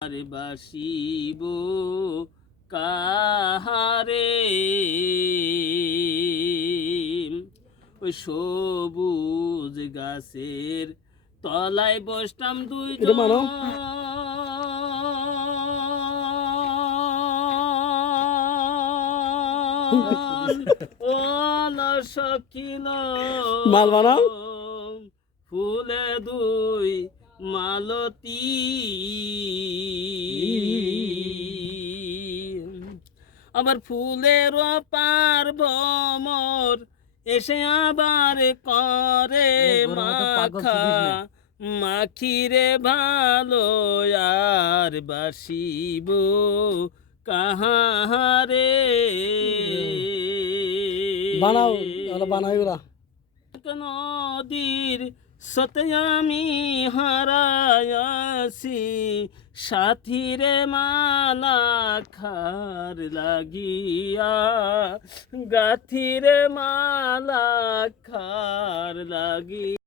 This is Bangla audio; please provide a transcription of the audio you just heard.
আর বাসিব কাহারে ওই সবুজ গাছের তলায় বসতাম দুইজন সখিল মাল বানাও ফুলে দুই মালতী আবার ফুলের পার ভমর এসে আবার করে মাখা মাখিরে ভালো আর বাসিব কাহারে বানাও বানাই ওরা নদীর সতে আমি হারায়াছি সাথীরে মালা খার লাগিয়া গাথিরে মালা খার লাগি